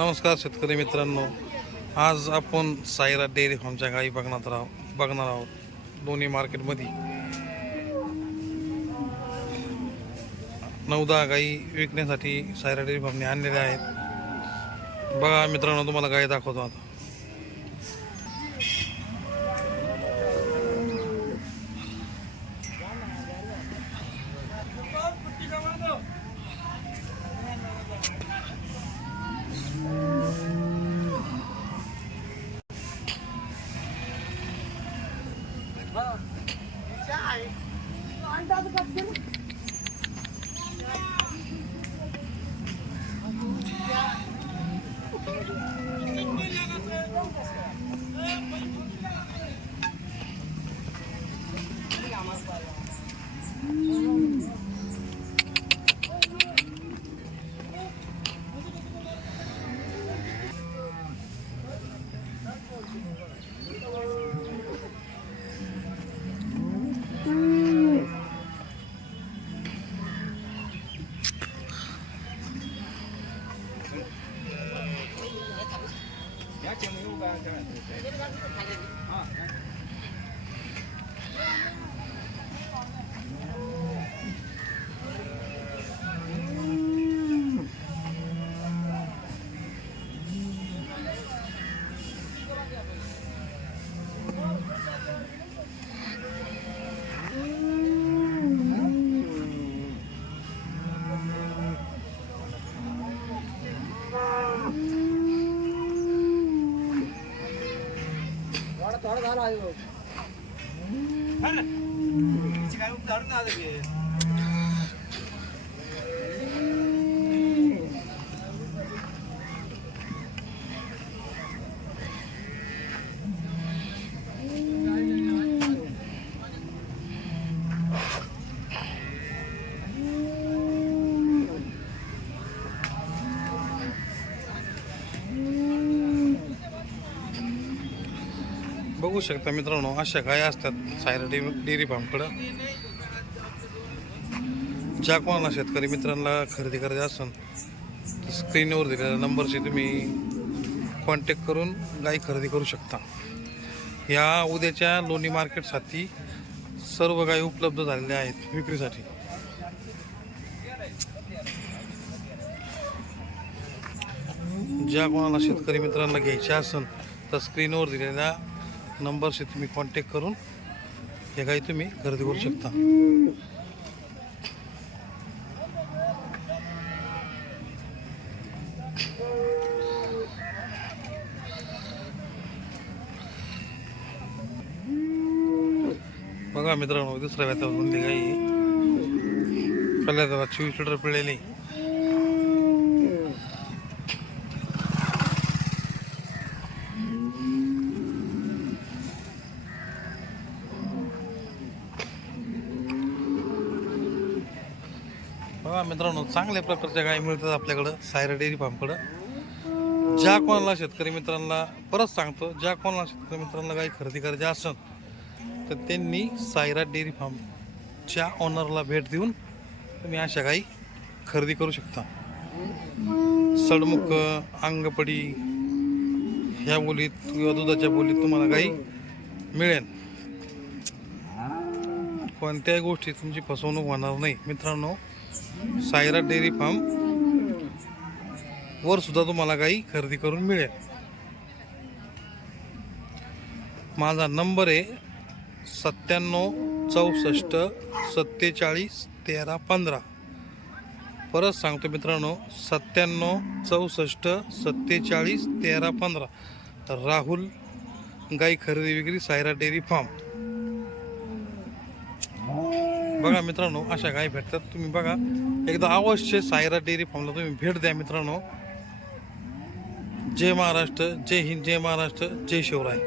नमस्कार शेतकरी मित्रांनो, आज आपण साईरा डेअरी फार्मच्या गायी बघणार आहोत दोन्ही मार्केटमध्ये 9-10 गायी विकण्यासाठी साईरा डेअरी फार्मने आणलेल्या आहेत. बघा मित्रांनो, तुम्हाला गायी दाखवतो आता. थोड़ा झाला आहे काय उतारत आहे. बघू शकता मित्रांनो, अशा गाय असतात साईरा डेअरी फार्मकडं. ज्या कोणाला शेतकरी मित्रांना खरेदी करायची असेल तर स्क्रीनवर दिलेल्या नंबरशी तुम्ही कॉन्टॅक्ट करून गाय खरेदी करू शकता. या उद्याच्या लोणी मार्केटसाठी सर्व गायी उपलब्ध झालेल्या आहेत विक्रीसाठी. ज्या कोणाला शेतकरी मित्रांना घ्यायचे असेल तर स्क्रीनवर दिलेल्या नंबरशी तुम्ही कॉन्टॅक्ट करून हे गाई तुम्ही खरेदी करू शकता. बघा मित्रांनो, दुसऱ्या व्यातावर बनली गाई. पहिल्या त्याला 24 लिटर पिळलेली. बघा मित्रांनो, चांगल्या प्रकारच्या गायी मिळतात आपल्याकडं साईरा डेअरी फार्मकडं. ज्या कोणाला शेतकरी मित्रांना, परत सांगतो, ज्या कोणाला शेतकरी मित्रांना गायी खरेदी करायची असेल तर त्यांनी साईरा डेअरी फार्मच्या ओनरला भेट देऊन तुम्ही अशा गायी खरेदी करू शकता. सडमुख, अंगपडी ह्या बोलीत किंवा दुधाच्या बोलीत तुम्हाला गायी मिळेल. कोणत्याही गोष्टी तुमची फसवणूक होणार नाही मित्रांनो. साईरा डेअरी फार्म वर सुद्धा तुम्हाला गायी खरेदी करून मिळेल. माझा नंबर आहे 97 64 47 13 15. परत सांगतो मित्रांनो, 97 64 47 13 15. राहुल गाई खरेदी विक्री साईरा डेअरी फार्म. बघा मित्रांनो, अशा गायी भेटतात. तुम्ही बघा, एकदा अवश्य साईरा डेअरी फार्मला तुम्ही भेट द्या मित्रांनो. जय महाराष्ट्र, जय हिंद, जय महाराष्ट्र, जय शिवराय.